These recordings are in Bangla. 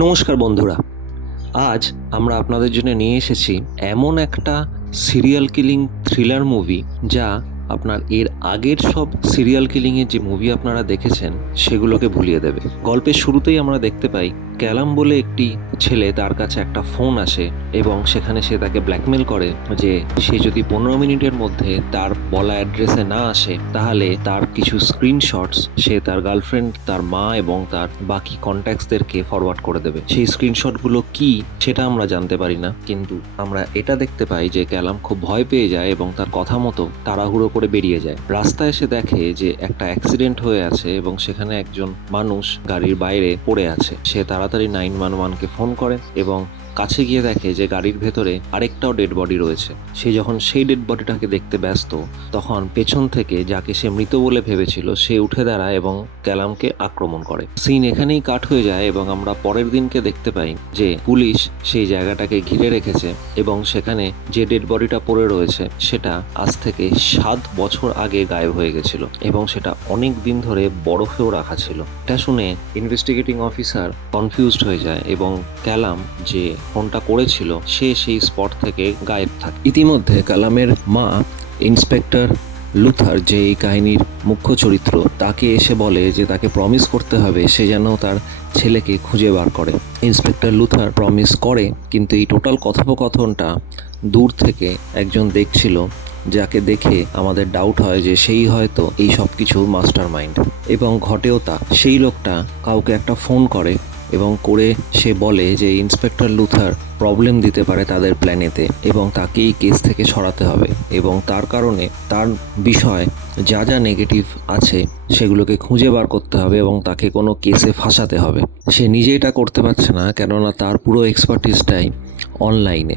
নমস্কার বন্ধুরা, আজ আমরা আপনাদের জন্য নিয়ে এসেছি এমন একটা সিরিয়াল কিলিং থ্রিলার মুভি যা আপনার এর আগের সব সিরিয়াল কিলিংয়ের যে মুভি আপনারা দেখেছেন সেগুলোকে ভুলিয়ে দেবে। গল্পের শুরুতেই আমরা দেখতে পাই ক্যালাম বলে একটি ছেলে, তার কাছে একটা ফোন আসে এবং সেখানে সে তাকে ব্ল্যাকমেল করে যে সে যদি 15 মিনিটের মধ্যে তার বলা অ্যাড্রেসে না আসে তাহলে তার কিছু স্ক্রিনশটস সে তার গার্লফ্রেন্ড, তার মা এবং তার বাকি কন্ট্যাক্টসদেরকে ফরওয়ার্ড করে দেবে। সেই স্ক্রিনশটগুলো কি সেটা আমরা জানতে পারি না, কিন্তু আমরা এটা দেখতে পাই যে ক্যালাম খুব ভয় পেয়ে যায় এবং তার কথা মতো তাড়াহুড়ো করে বেরিয়ে যায়। রাস্তায় এসে দেখে যে একটা অ্যাক্সিডেন্ট হয়ে আছে এবং সেখানে একজন মানুষ গাড়ির বাইরে পড়ে আছে। সে তাড়াতাড়ি 911-কে ফোন করে এবং কাছে গিয়ে দেখে যে গাড়ির ভেতরে আরেকটাও ডেড বডি রয়েছে। সে যখন সেই ডেড বডিটাকে দেখতে ব্যস্ত, তখন পেছন থেকে যাকে সে মৃত বলে ভেবেছিল সে উঠে দাঁড়ায় এবং ক্যালামকে আক্রমণ করে। সিন এখানেই কাট হয়ে যায় এবং আমরা পরের দিনকে দেখতে পাই যে পুলিশ সেই জায়গাটাকে ঘিরে রেখেছে এবং সেখানে যে ডেড বডিটা পড়ে রয়েছে সেটা আজ থেকে 7 বছর আগে গায়েব হয়ে গেছিল এবং সেটা অনেক দিন ধরে বরফেও রাখা ছিল। এটা শুনে ইনভেস্টিগেটিং অফিসার কনফিউজড হয়ে যায় এবং ক্যালাম যে ফোনটা করেছিল সে সেই স্পট থেকে গায়েব থাকে। ইতিমধ্যে কালামের মা ইন্সপেক্টর লুথার, যে এই কাহিনীর মুখ্য চরিত্র, তাকে এসে বলে যে তাকে প্রমিস করতে হবে সে যেন তার ছেলেকে খুঁজে বার করে। ইন্সপেক্টর লুথার প্রমিস করে, কিন্তু এই টোটাল কথোপকথনটা দূর থেকে একজন দেখছিল, যাকে দেখে আমাদের ডাউট হয় যে সেই হয়তো এই সব কিছুর মাস্টার মাইন্ড। এবং ঘটেও তা। সেই লোকটা কাউকে একটা ফোন করে এবং করে সে বলে যে ইন্সপেক্টর লুথার প্রবলেম দিতে পারে তাদের প্ল্যানেতে এবং তাকে এই কেস থেকে সরাতে হবে এবং তার কারণে তার বিষয় যা যা নেগেটিভ আছে সেগুলোকে খুঁজে বার করতে হবে এবং তাকে কোনো কেসে ফাঁসাতে হবে। সে নিজে এটা করতে পারছে না, কেননা তার পুরো এক্সপার্টিসটাই অনলাইনে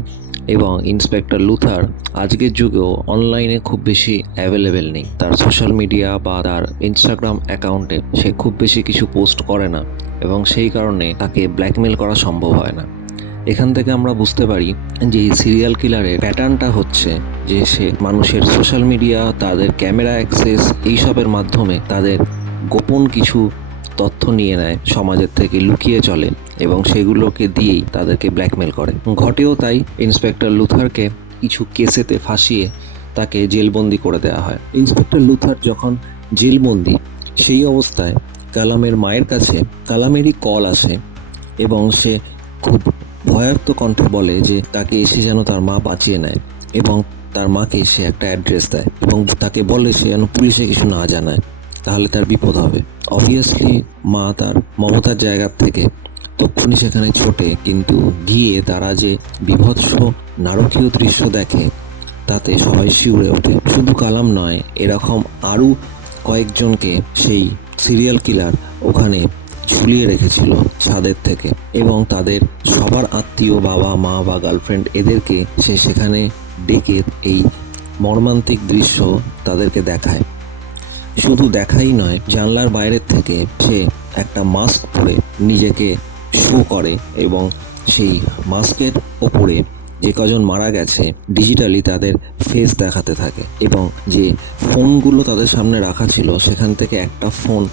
এবং ইন্সপেক্টর লুথার আজকের যুগেও অনলাইনে খুব বেশি অ্যাভেলেবেল নেই। তার সোশ্যাল মিডিয়া বা তার ইনস্টাগ্রাম অ্যাকাউন্টে সে খুব বেশি কিছু পোস্ট করে না এবং সেই কারণে তাকে ব্ল্যাকমেল করা সম্ভব হয় না। এখান থেকে আমরা বুঝতে পারি যে এই সিরিয়াল কিলারের প্যাটার্নটা হচ্ছে যে সে মানুষের সোশ্যাল মিডিয়া, তাদের ক্যামেরা অ্যাক্সেস, এইসবের মাধ্যমে তাদের গোপন কিছু তথ্য নিয়ে নেয়, সমাজের থেকে লুকিয়ে চলে এবং সেগুলোকে দিয়েই তাদেরকে ব্ল্যাকমেল করে। ঘটেও তাই। ইন্সপেক্টর লুথারকে কিছু কেসেতে ফাঁসিয়ে তাকে জেলবন্দি করে দেওয়া হয়। ইন্সপেক্টর লুথার যখন জেলবন্দি, সেই অবস্থায় কালামের মায়ের কাছে কালামেরই কল আসে এবং সে খুব ভয়ার্ত কণ্ঠে বলে যে তাকে এসে যেন তার মা বাঁচিয়ে নেয় এবং তার মাকে সে একটা অ্যাড্রেস দেয় এবং তাকে বলে সে যেন পুলিশে কিছু না জানায়, তাহলে তার বিপদ হবে। অবভিয়াসলি মা তার মমতার জায়গার থেকে তক্ষুনি সেখানে ছোটে, কিন্তু গিয়ে তারা যে বিভৎস নারকীয় দৃশ্য দেখে তাতে সবাই শিউরে ওঠে। শুধু কালাম নয়, এরকম আরও কয়েকজনকে সেই সিরিয়াল কিলার ওখানে ঝুলিয়ে রেখেছিল ছাদের থেকে এবং তাদের সবার আত্মীয়, বাবা মা বা গার্লফ্রেন্ড, এদেরকে সে সেখানে ডেকে এই মর্মান্তিক দৃশ্য তাদেরকে দেখায়। শুধু দেখাই নয়, জানলার বাইরের থেকে সে একটা মাস্ক পরে নিজেকে শো করে এবং সেই মাস্কের ওপরে যে কজন মারা গেছে ডিজিটালি তাদের ফেস দেখাতে থাকে এবং যে ফোনগুলো তাদের সামনে রাখা ছিল সেখান থেকে একটা ফোন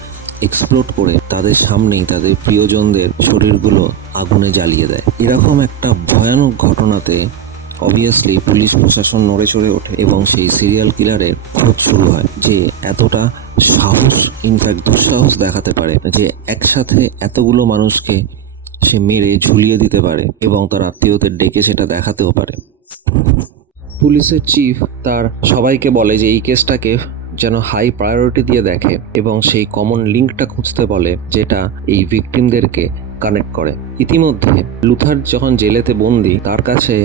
এক্সপ্লোড করে তাদের সামনেই তাদের প্রিয়জনদের শরীরগুলো আগুনে জ্বালিয়ে দেয়। এরকম একটা ভয়ানক ঘটনাতে অবভিয়াসলি পুলিশ প্রশাসন নড়ে চড়ে ওঠে এবং সেই সিরিয়াল কিলারের খোঁজ শুরু হয় যে এতটা সাহস, ইনফ্যাক্ট দুঃসাহস দেখাতে পারে যে একসাথে এতগুলো মানুষকে সে মেরে ঝুলিয়ে দিতে পারে এবং তার আত্মীয়দের ডেকে সেটা দেখাতেও পারে। পুলিশের চিফ তার সবাইকে বলে যে এই কেসটাকে যেন হাই প্রায়োরিটি দিয়ে দেখে এবং সেই কমন লিঙ্কটা খুঁজতে বলে যেটা এই ভিকটিমদেরকে কানেক্ট করে। ইতিমধ্যে লুথার যখন জেলেতে বন্দি, তার কাছে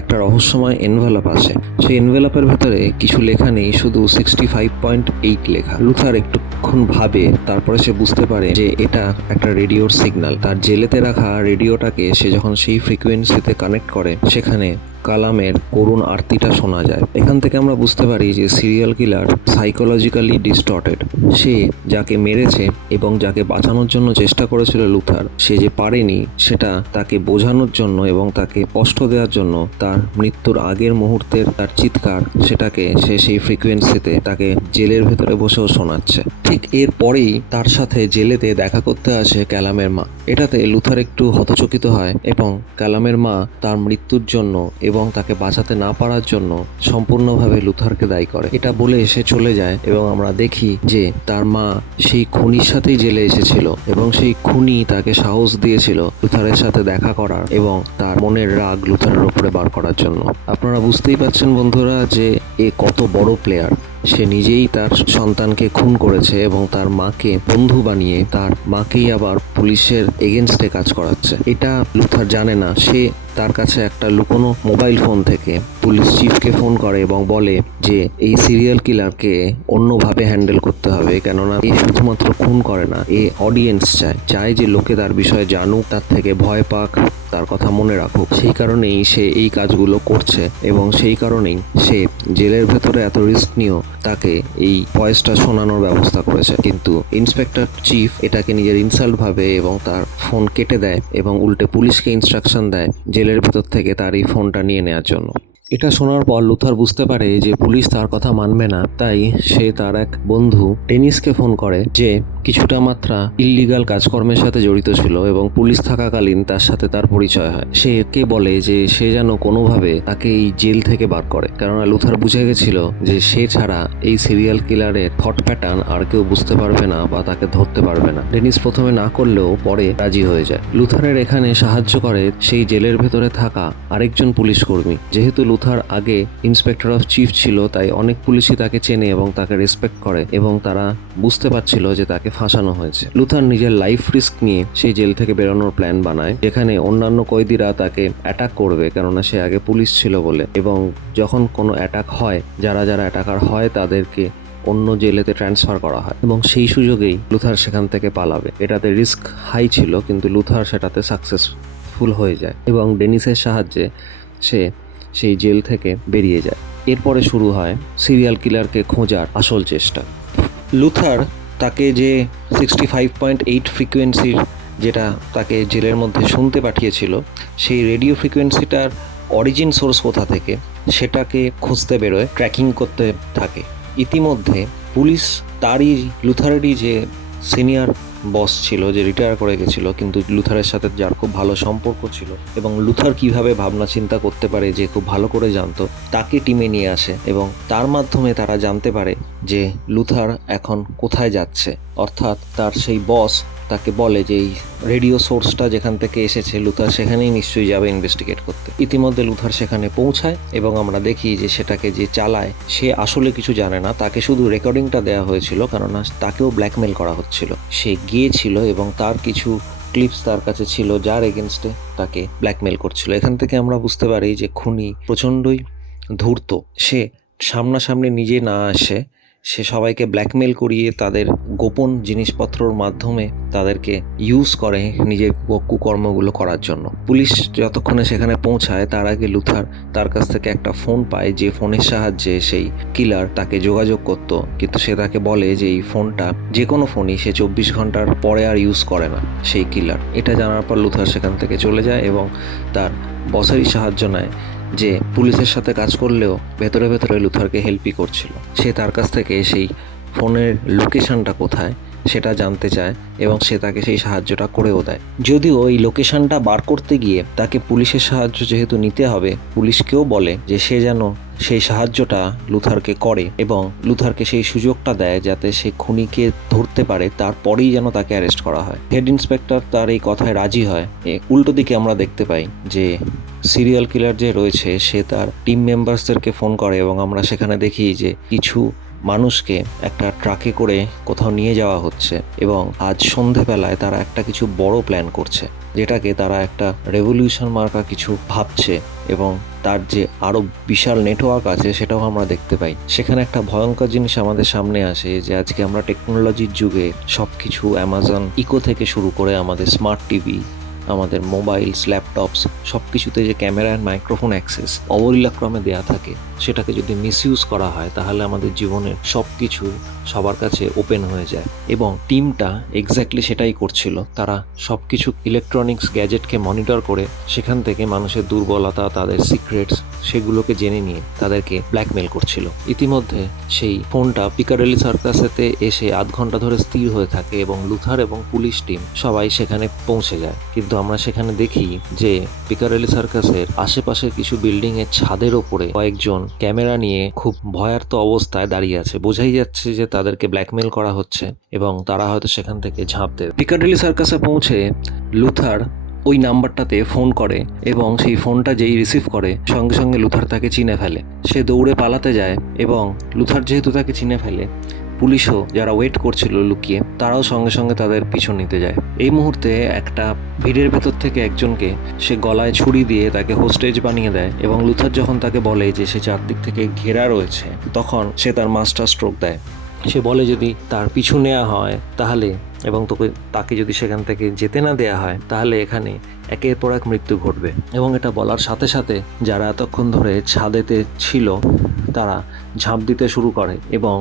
একটা রহস্যময় এনভেলপ আসে। সেই এনভেলপের ভেতরে কিছু লেখা নেই, শুধু 65.8 লেখা। লুথার একটুক্ষণ ভাবে, তারপরে সে বুঝতে পারে যে এটা একটা রেডিওর সিগন্যাল। তার জেলেতে রাখা রেডিওটাকে সে যখন সেই ফ্রিকোয়েন্সিতে কানেক্ট করে, সেখানে কালামের করুণ আরতিটা শোনা যায়। এখান থেকে আমরা বুঝতে পারি যে সিরিয়াল কিলার সাইকোলজিক্যালি ডিস্টর্টেড। সে যাকে মেরেছে এবং যাকে বাঁচানোর জন্য চেষ্টা করেছিল লুথার, সে যে পারেনি সেটা তাকে বোঝানোর জন্য এবং তাকে কষ্ট দেওয়ার জন্য তার মৃত্যুর আগের মুহূর্তের তার চিৎকার, সেটাকে সে সেই ফ্রিকোয়েন্সিতে তাকে জেলের ভেতরে বসেও শোনাচ্ছে। ঠিক এরপরেই তার সাথে জেলেতে দেখা করতে আসে ক্যালামের মা। এটাতে লুথার একটু হতচকিত হয় এবং ক্যালামের মা তার মৃত্যুর জন্য এবং তাকে বাঁচাতে না পারার জন্য সম্পূর্ণভাবে লুথারকে দায়ী করে। এটা বলে সে চলে যায় এবং আমরা দেখি যে তার মা সেই খুনির সাথেই জেলে এসেছিল এবং সেই খুনি তাকে সাহস দিয়েছিল লুথারের সাথে দেখা করার এবং তার মনের রাগ লুথারের উপরে বার করার জন্য। আপনারা বুঝতেই পারছেন বন্ধুরা যে এ কত বড় প্লেয়ার। সে নিজেই তার সন্তানকে খুন করেছে এবং তার মাকে বন্ধু বানিয়ে তার মাকেই আবার পুলিশের এগেনস্টে কাজ করাচ্ছে। এটা লুথার জানে না। সে তার কাছে একটা লুকোনো মোবাইল ফোন থেকে পুলিশ চিফকে ফোন করে এবং বলে যে এই সিরিয়াল কিলারকে অন্যভাবে হ্যান্ডেল করতে হবে, কেননা এ শুধুমাত্র খুন করে না, এ অডিয়েন্স চায় যে লোকে তার বিষয়ে জানুক, তার থেকে ভয় পাক, তার কথা মনে রাখুক। সেই কারণেই সে এই কাজগুলো করছে এবং সেই কারণেই সে জেলের ভেতরে এত রিস্ক নিয়েও তাকে এই ভয়েসটা শোনানোর ব্যবস্থা করেছে। কিন্তু ইন্সপেক্টর চিফ এটাকে নিজের ইনসাল্ট ভাবে এবং তার ফোন কেটে দেয় এবং উল্টে পুলিশকে ইনস্ট্রাকশন দেয় জেলের ভেতর থেকে তার এই ফোনটা নিয়ে নেওয়ার জন্য। এটা শোনার পর লুথার বুঝতে পারে যে পুলিশ তার কথা মানবে না, তাই সে তার এক বন্ধু ডেনিসকে ফোন করে যে কিছুটা মাত্রা ইল্লিগাল কাজকর্মের সাথে জড়িত ছিল এবং পুলিশ থাকাকালীন তার সাথে তার পরিচয় হয়। সে একে বলে যে সে যেন কোনোভাবে তাকে এই জেল থেকে বার করে, কেননা লুথার বুঝে গেছিল যে সে ছাড়া এই সিরিয়াল কিলারের থট প্যাটার্ন আর কেউ বুঝতে পারবে না বা তাকে ধরতে পারবে না। ডেনিস প্রথমে না করলেও পরে রাজি হয়ে যায়। লুথারের এখানে সাহায্য করে সেই জেলের ভেতরে থাকা আরেকজন পুলিশ কর্মী। যেহেতু লুথার আগে ইন্সপেক্টর অফ চিফ ছিল, তাই অনেক পুলিশই তাকে চেনে এবং তাকে রেসপেক্ট করে এবং তারা বুঝতে পারছিল যে তাকে ফাঁসানো হয়েছে। লুথার নিজের লাইফ রিস্ক নিয়ে সেই জেল থেকে বেরোনোর প্ল্যান বানায়, যেখানে অন্যান্য কয়েদিরা তাকে অ্যাটাক করবে, কেননা সে আগে পুলিশ ছিল বলে, এবং যখন কোনো অ্যাটাক হয়, যারা অ্যাটাকার হয় তাদেরকে অন্য জেলেতে ট্রান্সফার করা হয় এবং সেই সুযোগেই লুথার সেখান থেকে পালাবে। এটাতে রিস্ক হাই ছিল, কিন্তু লুথার সেটাতে সাকসেসফুল হয়ে যায় এবং ডেনিসের সাহায্যে সে সেই জেল থেকে বেরিয়ে যায়। এরপরে শুরু হয় সিরিয়াল কিলারকে খোঁজার আসল চেষ্টা। লুথার তাকে যে 65.8 ফ্রিকোয়েন্সির যেটা তাকে জেলের মধ্যে শুনতে পাঠিয়েছিল, সেই রেডিও ফ্রিকোয়েন্সিটার অরিজিন সোর্স কোথা থেকে সেটাকে খুঁজতে বেরোয়, ট্র্যাকিং করতে থাকে। ইতিমধ্যে পুলিশ তারই লুথারেরই যে সিনিয়র বস ছিল, যে রিটায়ার করে গেছিল, কিন্তু লুথারের সাথে যার খুব ভালো সম্পর্ক ছিল এবং লুথার কিভাবে ভাবনা চিন্তা করতে পারে যে খুব ভালো করে জানতো, তাকে টিমে নিয়ে আসে এবং তার মাধ্যমে তারা জানতে পারে যে লুথার এখন কোথায় যাচ্ছে। অর্থাৎ তার সেই বস তাকে বলে যে এই রেডিও সোর্সটা যেখান থেকে এসেছে লুথার সেখানেই নিশ্চয়ই যাবে ইনভেস্টিগেট করতে। ইতিমধ্যে লুথার সেখানে পৌঁছায় এবং আমরা দেখি যে সেটাকে যে চালায় সে আসলে কিছু জানে না, তাকে শুধু রেকর্ডিংটা দেওয়া হয়েছিল, কেননা তাকেও ব্ল্যাকমেল করা হচ্ছিল। সে গিয়েছিল এবং তার কিছু ক্লিপস তার কাছে ছিল যার এগেনস্টে তাকে ব্ল্যাকমেল করছিল। এখান থেকে আমরা বুঝতে পারি যে খুনি প্রচণ্ডই ধূর্ত। সে সামনাসামনি নিজে না আসে, সে সবাইকে ব্ল্যাকমেল করিয়ে তাদের গোপন জিনিসপত্রর মাধ্যমে তাদেরকে ইউজ করে নিজের কুকর্মগুলো করার জন্য। পুলিশ যতক্ষণে সেখানে পৌঁছায় তার আগে লুথার তার কাছ থেকে একটা ফোন পায়, যে ফোনের সাহায্যে সেই কিলার তাকে যোগাযোগ করত, কিন্তু সে তাকে বলে যে এই ফোনটা যে কোনো ফোনই সে 24 ঘন্টার পরে আর ইউজ করে না সেই কিলার। এটা জানার পর লুথার সেখান থেকে চলে যায় এবং তার বসেরই সাহায্য নেয়, যে পুলিশের সাথে কাজ করলেও ভেতরে ভেতরে লুথারকে হেল্পই করছিল। সে তার কাছ থেকে সেই ফোনের লোকেশনটা কোথায় সেটা জানতে চায় এবং সে তাকে সেই সাহায্যটা করেও দেয়। যদিও এই লোকেশনটা বার করতে গিয়ে তাকে পুলিশের সাহায্য যেহেতু নিতে হবে, পুলিশকেও বলে যে সে যেন সেই সাহায্যটা লুথারকে করে এবং লুথারকে সেই সুযোগটা দেয় যাতে সে খুনিকে ধরতে পারে, তারপরেই যেন তাকে অ্যারেস্ট করা হয়। হেড ইন্সপেক্টর তার এই কথায় রাজি হয়। উল্টো দিকে আমরা দেখতে পাই যে সিরিয়াল কিলার যে রয়েছে সে তার টিম মেম্বার্সদেরকে ফোন করে এবং আমরা সেখানে দেখি যে কিছু মানুষকে একটা ট্রাকে করে কোথাও নিয়ে যাওয়া হচ্ছে এবং আজ সন্ধেবেলায় তারা একটা কিছু বড় প্ল্যান করছে, যেটাকে তারা একটা রেভলিউশন মার্কা কিছু ভাবছে এবং তার যে আরও বিশাল নেটওয়ার্ক আছে সেটাও আমরা দেখতে পাই। সেখানে একটা ভয়ঙ্কর জিনিস আমাদের সামনে আসে যে আজকে আমরা টেকনোলজির যুগে সব কিছু অ্যামাজন ইকো থেকে শুরু করে আমাদের স্মার্ট টিভি, আমাদের মোবাইলস, ল্যাপটপস সব কিছুতে যে ক্যামেরা অ্যান্ড মাইক্রোফোন অ্যাক্সেস অবলীলাক্রমে দেয়া থাকে, সেটাকে যদি মিসইউজ করা হয় তাহলে আমাদের জীবনের সব কিছু সবার কাছে ওপেন হয়ে যায়। এবং টিমটা এক্স্যাক্টলি সেটাই করছিল। তারা সব কিছু ইলেকট্রনিক্স গ্যাজেটকে মনিটর করে সেখান থেকে মানুষের দুর্বলতা, তাদের সিক্রেটস, সেগুলোকে জেনে নিয়ে তাদেরকে ব্ল্যাকমেল করছিল। ইতিমধ্যে সেই ফোনটা পিকাডেলি সার্কাসেতে এসে আধ ঘন্টা ধরে স্থির হয়ে থাকে এবং লুথার এবং পুলিশ টিম সবাই সেখানে পৌঁছে যায়। কিন্তু আমরা সেখানে দেখি যে পিকাডেলি সার্কাসের আশেপাশে কিছু বিল্ডিং এর ছাদের ওপরে কয়েকজন ক্যামেরা নিয়ে খুব ভয়ার্ত অবস্থায় দাঁড়িয়ে আছে। বোঝাই যাচ্ছে যে তাদেরকে ব্ল্যাকমেল করা হচ্ছে এবং তারা হয়তো সেখান থেকে ঝাঁপ দেবে। পিকাডেলি সার্কাসে পৌঁছে লুথার ওই নাম্বারটাতে ফোন করে এবং সেই ফোনটা যেই রিসিভ করে সঙ্গে সঙ্গে লুথার তাকে চিনে ফেলে। সে দৌড়ে পালাতে যায় এবং লুথার যেহেতু তাকে চিনে ফেলে, পুলিশও যারা ওয়েট করছিল লুকিয়ে, তারাও সঙ্গে সঙ্গে তাদের পিছু নিতে যায়। এই মুহূর্তে একটা ভিড়ের ভেতর থেকে একজনকে সে গলায় ছুরি দিয়ে তাকে হোস্টেজ বানিয়ে দেয় এবং লুথার যখন তাকে বলে যে সে চারদিক থেকে ঘেরা রয়েছে, তখন সে তার মাস্টার স্ট্রোক দেয়। সে বলে যদি তার পিছু নেওয়া হয় তাহলে এবং তাকে যদি সেখান থেকে যেতে না দেয়া হয় তাহলে এখানে একের পর এক মৃত্যু ঘটবে। এবং এটা বলার সাথে সাথে যারা এতক্ষণ ধরে ছাদেতে ছিল তারা ঝাঁপ দিতে শুরু করে এবং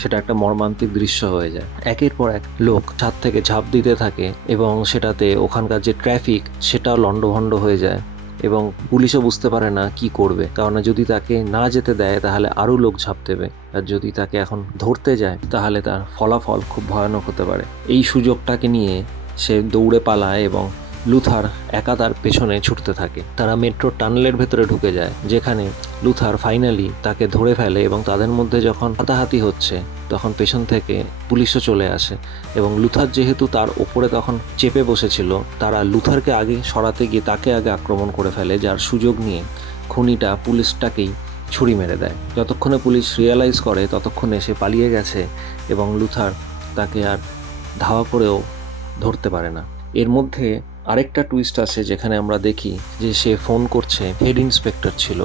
সেটা একটা মর্মান্তিক দৃশ্য হয়ে যায়। একের পর এক লোক ছাদ থেকে ঝাঁপ দিতে থাকে এবং সেটাতে ওখানকার যে ট্রাফিক সেটাও লণ্ডভণ্ড হয়ে যায় এবং পুলিশও বুঝতে পারে না কি করবে, কারণ যদি তাকে না যেতে দেয় তাহলে আরও লোক ঝাঁপ দেবে, আর যদি তাকে এখন ধরতে যায় তাহলে তার ফলাফল খুব ভয়ানক হতে পারে। এই সুযোগটাকে নিয়ে সে দৌড়ে পালায় এবং লুথার একা তার পেছনে ছুটতে থাকে। তারা মেট্রো টানেলের ভেতরে ঢুকে যায়, যেখানে লুথার ফাইনালি তাকে ধরে ফেলে এবং তাদের মধ্যে যখন হাতাহাতি হচ্ছে তখন পেছন থেকে পুলিশও চলে আসে এবং লুথার যেহেতু তার ওপরে তখন চেপে বসেছিল, তারা লুথারকে আগে সরাতে গিয়ে তাকে আগে আক্রমণ করে ফেলে, যার সুযোগ নিয়ে খুনিটা পুলিশটাকেই ছুরি মেরে দেয়। যতক্ষণে পুলিশ রিয়ালাইজ করে ততক্ষণে সে পালিয়ে গেছে এবং লুথার তাকে আর ধাওয়া করেও ধরতে পারে না। এর মধ্যে আরেকটা টুইস্ট আছে যেখানে আমরা দেখি যে সে ফোন করছে, হেড ইন্সপেক্টর ছিল,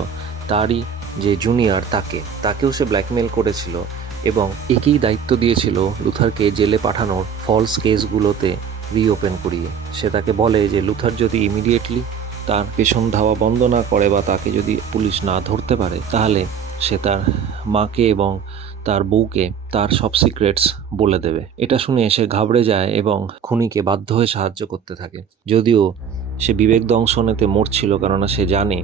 তারই যে জুনিয়র তাকেও সে ব্ল্যাকমেল করেছিল এবং একেই দায়িত্ব দিয়েছিল লুথারকে জেলে পাঠানোর ফলস কেসগুলোতে রিওপেন করিয়ে। সে তাকে বলে যে লুথার যদি ইমিডিয়েটলি তার পেছন ধাওয়া বন্ধ না করে বা তাকে যদি পুলিশ না ধরতে পারে তাহলে সে তার মাকে এবং তার বউকে তার সব সিক্রেটস বলে দেবে। এটা শুনে সে ঘাবড়ে যায় এবং খুনিকে বাধ্য হয়ে সাহায্য করতে থাকে, যদিও সে বিবেক দংশনেতে মরছিল, কেননা সে জানে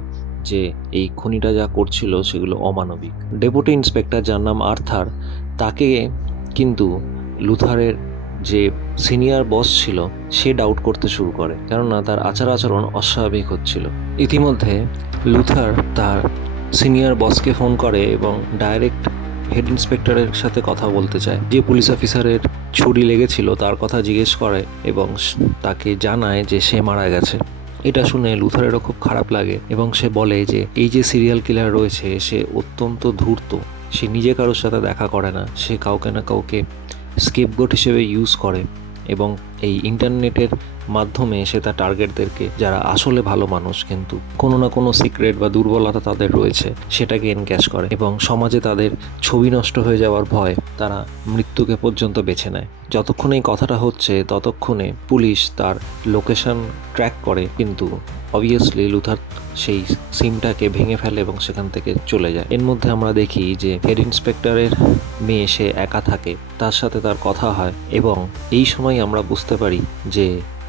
যে এই খুনিটা যা করছিল সেগুলো অমানবিক। ডেপুটি ইন্সপেক্টর যার নাম আর্থার, তাকে কিন্তু লুথারের যে সিনিয়র বস ছিল সে ডাউট করতে শুরু করে, কেননা তার আচার আচরণ অস্বাভাবিক হচ্ছিল। ইতিমধ্যে লুথার তার সিনিয়র বসকে ফোন করে এবং ডাইরেক্ট হেড ইন্সপেক্টরের সাথে কথা বলতে চায়। যে পুলিশ অফিসারের ছুরি লেগেছিল তার কথা জিজ্ঞেস করে এবং তাকে জানায় যে সে মারা গেছে। এটা শুনে লুথারেরও খুব খারাপ লাগে এবং সে বলে যে এই যে সিরিয়াল কিলার রয়েছে সে অত্যন্ত ধূর্ত, সে নিজে কারোর সাথে দেখা করে না, সে কাউকে না কাউকে স্কেপগোট হিসেবে ইউজ করে এবং এই ইন্টারনেটের মাধ্যমে সে তার টার্গেটদেরকে, যারা আসলে ভালো মানুষ কিন্তু কোনো না কোনো সিক্রেট বা দুর্বলতা তাদের রয়েছে, সেটাকে এনক্যাশ করে এবং সমাজে তাদের ছবি নষ্ট হয়ে যাওয়ার ভয় তারা মৃত্যুকে পর্যন্ত বেছে নেয়। যতক্ষণ এই কথাটা হচ্ছে ততক্ষণে পুলিশ তার লোকেশন ট্র্যাক করে, কিন্তু অবভিয়াসলি লুথার সেই সিমটাকে ভেঙে ফেলে এবং সেখান থেকে চলে যায়। এর মধ্যে আমরা দেখি যে হেড ইন্সপেক্টরের মেয়ে সে একা থাকে, তার সাথে তার কথা হয় এবং এই সময় আমরা বুঝতে পারি যে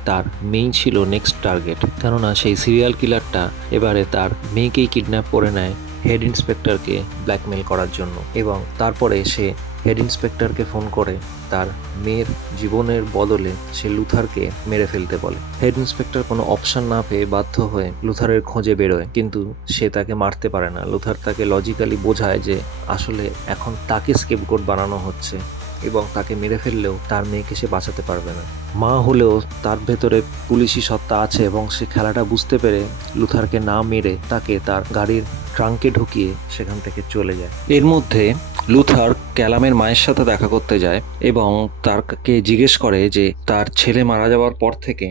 তার মেয়েই ছিল নেক্সট টার্গেট, কেননা সেই সিরিয়াল কিলারটা এবারে তার মেয়েকেই কিডন্যাপ করে নেয় হেড ইন্সপেক্টরকে ব্ল্যাকমেল করার জন্য এবং তারপরে সে হেড ইন্সপেক্টরকে ফোন করে তার মেয়ের জীবনের বদলে সে লুথারকে মেরে ফেলতে বলে। হেড ইন্সপেক্টর কোনো অপশন না পেয়ে বাধ্য হয়ে লুথারের খোঁজে বেরোয়, কিন্তু সে তাকে মারতে পারে না। লুথার তাকে লজিক্যালি বোঝায় যে আসলে এখন তাকে স্কেপগোট বানানো হচ্ছে এবং তাকে মেরে ফেললেও তার মেয়েকে সে বাঁচাতে পারবে না। মা হলেও তার ভেতরে পুলিশি সত্তা আছে এবং সে খেলাটা বুঝতে পেরে লুথারকে না মেরে তাকে তার গাড়ির ট্রাঙ্কে ঢুকিয়ে সেখান থেকে চলে যায়। এর মধ্যে লুথার ক্যালামের মায়ের সাথে দেখা করতে যায় এবং তাকে জিজ্ঞেস করে যে তার ছেলে মারা যাওয়ার পর থেকে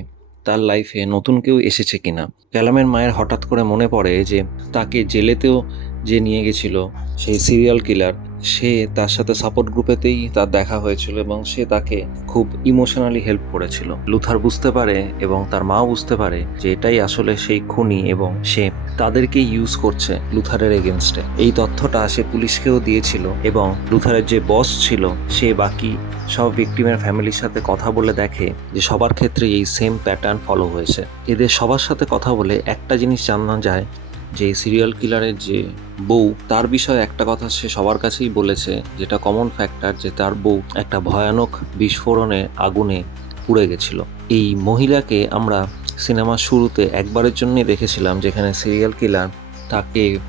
তার লাইফে নতুন কেউ এসেছে কিনা। ক্যালামের মায়ের হঠাৎ করে মনে পড়ে যে তাকে জেলেতেও যে নিয়ে গেছিল সেই সিরিয়াল কিলার, সে তার সাথে সাপোর্ট গ্রুপেতেই তার দেখা হয়েছিল এবং সে তাকে খুব ইমোশনালি হেল্প করেছিল। লুথার বুঝতে পারে এবং তার মাও বুঝতে পারে যে এটাই আসলে সেই খুনি এবং সে তাদেরকে ইউজ করছে লুথারের এগেনস্টে। এই তথ্যটা সে পুলিশকেও দিয়েছিল এবং লুথারের যে বস ছিল সে বাকি সব ভিকটিমের ফ্যামিলির সাথে কথা বলে দেখে যে সবার ক্ষেত্রে এই সেম প্যাটার্ন ফলো হয়েছে। এদের সবার সাথে কথা বলে একটা জিনিস জানা যায় যে সিরিয়াল কিলারের যে বউ, তার বিষয়ে একটা কথা সে সবার কাছেই বলেছে, যেটা কমন ফ্যাক্টর, যে তার বউ একটা ভয়ানক বিস্ফোরণে আগুনে পুড়ে গেছিল। এই মহিলাকে আমরা সিনেমার শুরুতে একবারের জন্যই দেখেছিলাম, যেখানে সিরিয়াল কিলার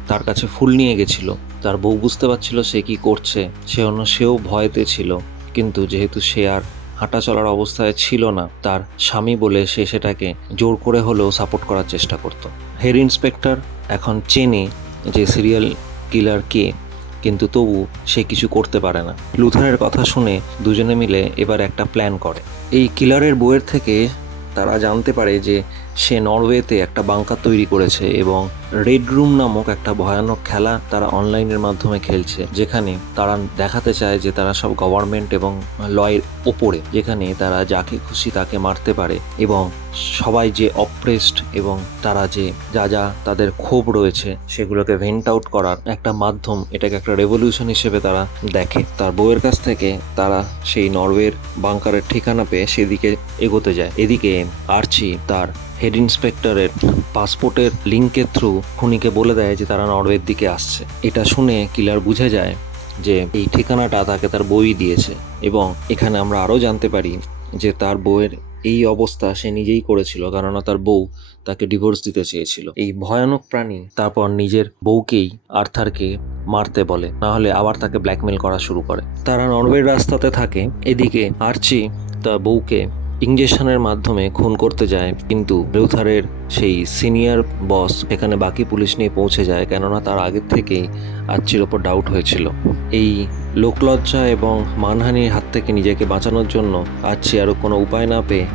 তার কাছে ফুল নিয়ে গেছিল। তার বউ বুঝতে পারছিল সে কি করছে, সেও ভয়তে ছিল, কিন্তু যেহেতু সে আর হাঁটা চলার অবস্থায় ছিল না, তার স্বামী বলে সে সেটাকে জোর করে হলেও সাপোর্ট করার চেষ্টা করত। হেড ইন্সপেক্টর এখন চেনে যে সিরিয়াল কিলার কে, কিন্তু তবু সে কিছু করতে পারে না। লুথারের কথা শুনে দুজনে মিলে এবার একটা প্ল্যান করে। এই কিলারের বইয়ের থেকে তারা জানতে পারে যে সে নরওয়েতে একটা বাংকার তৈরি করেছে এবং রেড রুম নামক একটা ভয়ানক খেলা তারা অনলাইনের মাধ্যমে খেলছে, যেখানে তারা দেখাতে চায় যে তারা সব গভর্নমেন্ট এবং লয়ের ওপরে, যেখানে তারা যাকে খুশি তাকে মারতে পারে এবং সবাই যে অপ্রেসড এবং তারা যে যা তাদের ক্ষোভ রয়েছে সেগুলোকে ভেন্ট আউট করার একটা মাধ্যম, এটাকে একটা রেভলিউশন হিসেবে তারা দেখে। তার বউয়ের কাছ থেকে তারা সেই নরওয়ের বাংকারের ঠিকানা পেয়ে সেদিকে এগোতে যায়। এদিকে আর্চি তার হেড ইন্সপেক্টরের পাসপোর্টের লিঙ্কের থ্রু খুনিকে বলে দেয় যে তারা নরওয়ের দিকে আসছে। এটা শুনে কিলার বুঝে যায় যে এই ঠিকানাটা তাকে তার বই দিয়েছে এবং এখানে আমরা আরও জানতে পারি যে তার বউয়ের এই অবস্থা সে নিজেই করেছিল, কেননা তার বউ তাকে ডিভোর্স দিতে চেয়েছিল। এই ভয়ানক প্রাণী তারপর নিজের বউকেই আর্থারকে মারতে বলে, না হলে আবার তাকে ব্ল্যাকমেল করা শুরু করে। তারা নরওয়ের রাস্তাতে থাকে। এদিকে আর্চি তার বউকে ইঞ্জেকশনের মাধ্যমে খুন করতে যায়, কিন্তু লুথারের সেই সিনিয়র বস এখানে বাকি পুলিশ নিয়ে পৌঁছে যায়, কেননা তার আগের থেকেই আর্চির ওপর ডাউট হয়েছিল। এই লোকলজ্জা এবং মানহানির হাত থেকে নিজেকে বাঁচানোর জন্য আর্চি আরও কোনো উপায় না পেয়ে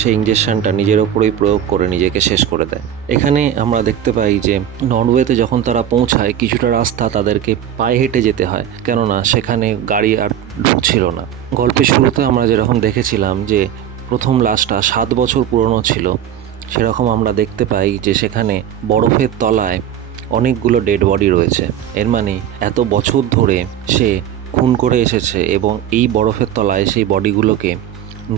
সেই ইঞ্জেকশনটা নিজের ওপরেই প্রয়োগ করে নিজেকে শেষ করে দেয়। এখানে আমরা দেখতে পাই যে নরওয়েতে যখন তারা পৌঁছায় কিছুটা রাস্তা তাদেরকে পায়ে হেঁটে যেতে হয়, কেননা সেখানে গাড়ি আর ঢুকছিল না। গল্পের শুরুতে আমরা যেরকম দেখেছিলাম যে প্রথম লাশটা 7 বছর পুরনো ছিল, সেরকম আমরা দেখতে পাই যে সেখানে বরফের তলায় অনেকগুলো ডেড বডি রয়েছে। এর মানে এত বছর ধরে সে খুন করে এসেছে এবং এই বরফের তলায় সেই বডিগুলোকে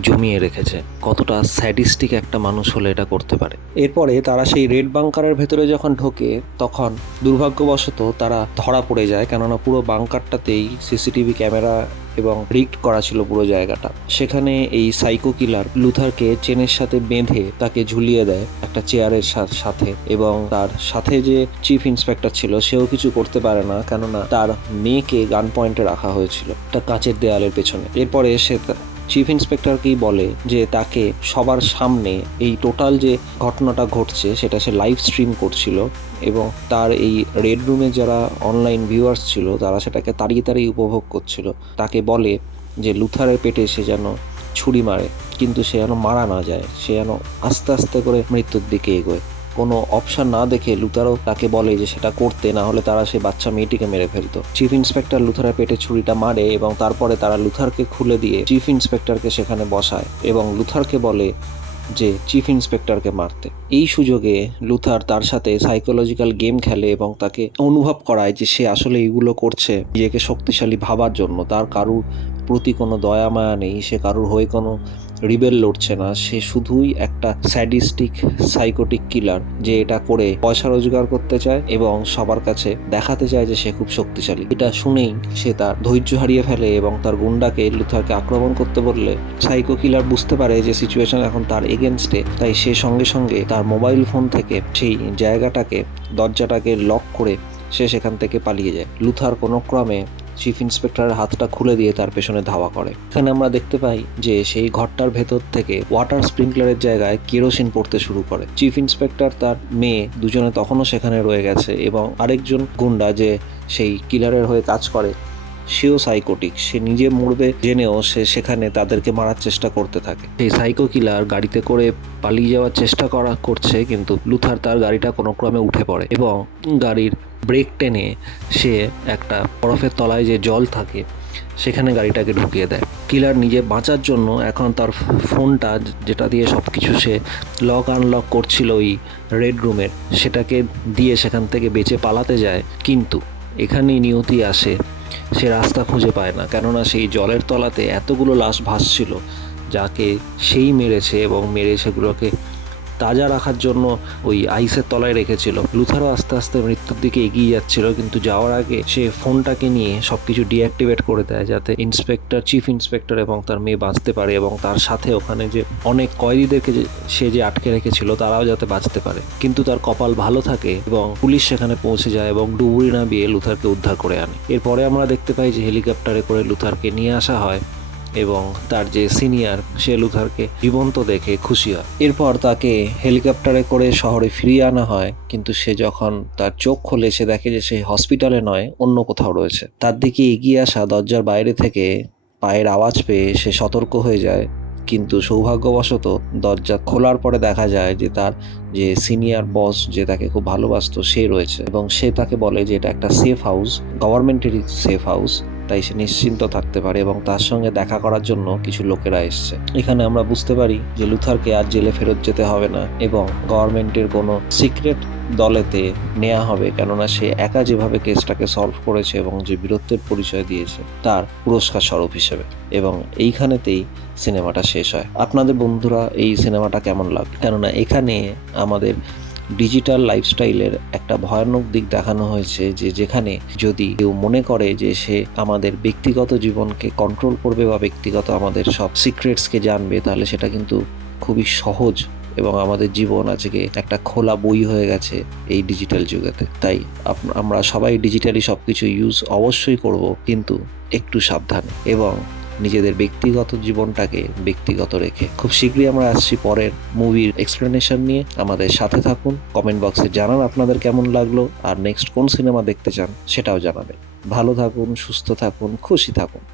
জমিয়ে রেখেছে। কতটা স্যাডিস্টিক একটা মানুষ হলে এটা করতে পারে। এরপরে তারা সেই রেড বাংকারের ভেতরে যখন ঢোকে তখন দুর্ভাগ্যবশত তারা ধরা পড়ে যায়, কেননা পুরো বাংকারটাতেই সিসিটিভি ক্যামেরা এবং রিগড করা ছিল পুরো জায়গাটা। সেখানে এই সাইকো কিলার লুথারকে চেনের সাথে বেঁধে তাকে ঝুলিয়ে দেয় একটা চেয়ারের সাথে, এবং তার সাথে যে চিফ ইন্সপেক্টর ছিল সেও কিছু করতে পারে না, কেননা তার মেয়েকে গান পয়েন্টে রাখা হয়েছিল একটা কাঁচের দেয়ালের পেছনে। এরপরে সে চিফ ইন্সপেক্টরকেই বলে যে তাকে সবার সামনে এই টোটাল যে ঘটনাটা ঘটছে সেটা সে লাইভ স্ট্রিম করছিল এবং তার এই রেড রুমে যারা অনলাইন ভিউয়ার্স ছিল তারা সেটাকে তাড়িয়ে উপভোগ করছিল। তাকে বলে যে লুথারের পেটে সে যেন ছুরি মারে, কিন্তু সে যেন মারা না যায়, সে যেন আস্তে আস্তে করে মৃত্যুর দিকে এগোয়। কোনো অপশন না দেখে লুথারও তাকে বলে যে সেটা করতে, না হলে তারা সেই বাচ্চা মেয়েটিকে মেরে ফেলতো। চিফ ইন্সপেক্টর লুথারের পেটে ছুরিটা মারে এবং তারপরে তারা লুথারকে খুলে দিয়ে চিফ ইন্সপেক্টরকে সেখানে বসায় এবং লুথারকে বলে যে চিফ ইন্সপেক্টরকে মারতে। এই সুযোগে লুথার তার সাথে সাইকোলজিক্যাল গেম খেলে এবং তাকে অনুভব করায় যে সে আসলে এগুলো করছে নিজেকে শক্তিশালী ভাবার জন্য। তার কারুর প্রতি কোনো দয়া মায়া নেই, সে কারুর হয়ে কোনো রিবেল লড়ছে না, সে শুধুই একটা স্যাডিস্টিক সাইকোটিক কিলার যে এটা করে পয়সা রোজগার করতে চায় এবং সবার কাছে দেখাতে চায় যে সে খুব শক্তিশালী। এটা শুনেই সে তার ধৈর্য হারিয়ে ফেলে এবং তার গুন্ডাকে লুথারকে আক্রমণ করতে বললে সাইকো কিলার বুঝতে পারে যে সিচুয়েশন এখন তার এগেনস্টে, তাই সে সঙ্গে সঙ্গে তার মোবাইল ফোন থেকে সেই দরজাটাকে লক করে সে সেখান থেকে পালিয়ে যায়। লুথার কোনো ক্রমে চিফ ইন্সপেক্টরের হাতটা খুলে দিয়ে তার পেছনে ধাওয়া করে। এখানে আমরা দেখতে পাই যে সেই ঘরটার ভেতর থেকে ওয়াটার স্প্রিংকলারের জায়গায় কেরোসিন পড়তে শুরু করে। চিফ ইন্সপেক্টর তার মেয়ে দুজনে তখনও সেখানে রয়ে গেছে এবং আরেকজন গুন্ডা যে সেই কিলারের হয়ে কাজ করে সেও সাইকোটিক, সে নিজে মরবে জেনেও সে সেখানে তাদেরকে মারার চেষ্টা করতে থাকে। সেই সাইকো কিলার গাড়িতে করে পালিয়ে যাওয়ার চেষ্টা করছে, কিন্তু লুথার তার গাড়িটা কোনো ক্রমে উঠে পড়ে এবং গাড়ির ব্রেক টেনে সে একটা বরফের তলায় যে জল থাকে সেখানে গাড়িটাকে ঢুকিয়ে দেয়। কিলার নিজে বাঁচার জন্য এখন তার ফোনটা, যেটা দিয়ে সব কিছু সে লক আনলক করছিল ওই রেড রুমের, সেটাকে দিয়ে সেখান থেকে বেঁচে পালাতে যায়। কিন্তু এখানেই নিয়তি আসে, সে রাস্তা খুঁজে পায় না, কেননা সেই জলের তলাতে এতগুলো লাশ ভাসছিল যাকে সেই মেরেছে এবং মেরে সেগুলোকে তাজা রাখার জন্য ওই আইসের তলায় রেখেছিল। লুথারও আস্তে আস্তে মৃত্যুর দিকে এগিয়ে যাচ্ছিল, কিন্তু যাওয়ার আগে সে ফোনটাকে নিয়ে সব কিছু ডিঅ্যাক্টিভেট করে দেয় যাতে চিফ ইন্সপেক্টর এবং তার মেয়ে বাঁচতে পারে, এবং তার সাথে ওখানে যে অনেক কয়েদিদেরকে সে যে আটকে রেখেছিল তারাও যাতে বাঁচতে পারে। কিন্তু তার কপাল ভালো থাকে এবং পুলিশ সেখানে পৌঁছে যায় এবং ডুবুরি নামিয়ে লুথারকে উদ্ধার করে আনে। এরপরে আমরা দেখতে পাই যে হেলিকপ্টারে করে লুথারকে নিয়ে আসা হয় এবং তার যে সিনিয়র সে লুথারকে জীবন্ত দেখে খুশি হয়। এরপর তাকে হেলিকপ্টারে করে শহরে ফিরিয়ে আনা হয়, কিন্তু সে যখন তার চোখ খোলে সে দেখে যে সে হসপিটালে নয়, অন্য কোথাও রয়েছে। তার দিকে এগিয়ে আসা দরজার বাইরে থেকে পায়ের আওয়াজ পেয়ে সে সতর্ক হয়ে যায়, কিন্তু সৌভাগ্যবশত দরজা খোলার পরে দেখা যায় যে তার যে সিনিয়র বস, যে তাকে খুব ভালোবাসতো, সে রয়েছে এবং সে তাকে বলে যে এটা একটা সেফ হাউস, গভর্নমেন্টেরই সেফ হাউস, তাই সে নিশ্চিন্ত থাকতে পারে এবং তার সঙ্গে দেখা করার জন্য কিছু লোকেরা এসছে। এখানে আমরা বুঝতে পারি যে লুথারকে আর জেলে ফেরত যেতে হবে না এবং গভর্নমেন্টের কোনো সিক্রেট দলেতে নেওয়া হবে, কেননা সে একা যেভাবে কেসটাকে সলভ করেছে এবং যে বীরত্বের পরিচয় দিয়েছে তার পুরস্কার স্বরূপ হিসেবে। এবং এইখানেতেই সিনেমাটা শেষ হয়। আপনাদের বন্ধুরা এই সিনেমাটা কেমন লাগলো? কেননা এখানে আমাদের ডিজিটাল লাইফস্টাইলের একটা ভয়ানক দিক দেখানো হয়েছে, যে যেখানে যদি কেউ মনে করে যে সে আমাদের ব্যক্তিগত জীবনকে কন্ট্রোল করবে বা ব্যক্তিগত আমাদের সব সিক্রেটসকে জানবে, তাহলে সেটা কিন্তু খুবই সহজ এবং আমাদের জীবন আজকে একটা খোলা বই হয়ে গেছে এই ডিজিটাল যুগেতে। তাই আমরা সবাই ডিজিটালি সব কিছু ইউজ অবশ্যই করব, কিন্তু একটু সাবধানে এবং নিজেদের ব্যক্তিগত জীবনটাকে ব্যক্তিগত রেখে। খুব শীঘ্রই আমরা আসছি পরের মুভির এক্সপ্লেনেশন নিয়ে। আমাদের সাথে থাকুন, কমেন্ট বক্সে জানান আপনাদের কেমন লাগলো, আর নেক্সট কোন সিনেমা দেখতে চান সেটাও জানাবেন। ভালো থাকুন, সুস্থ থাকুন, খুশি থাকুন।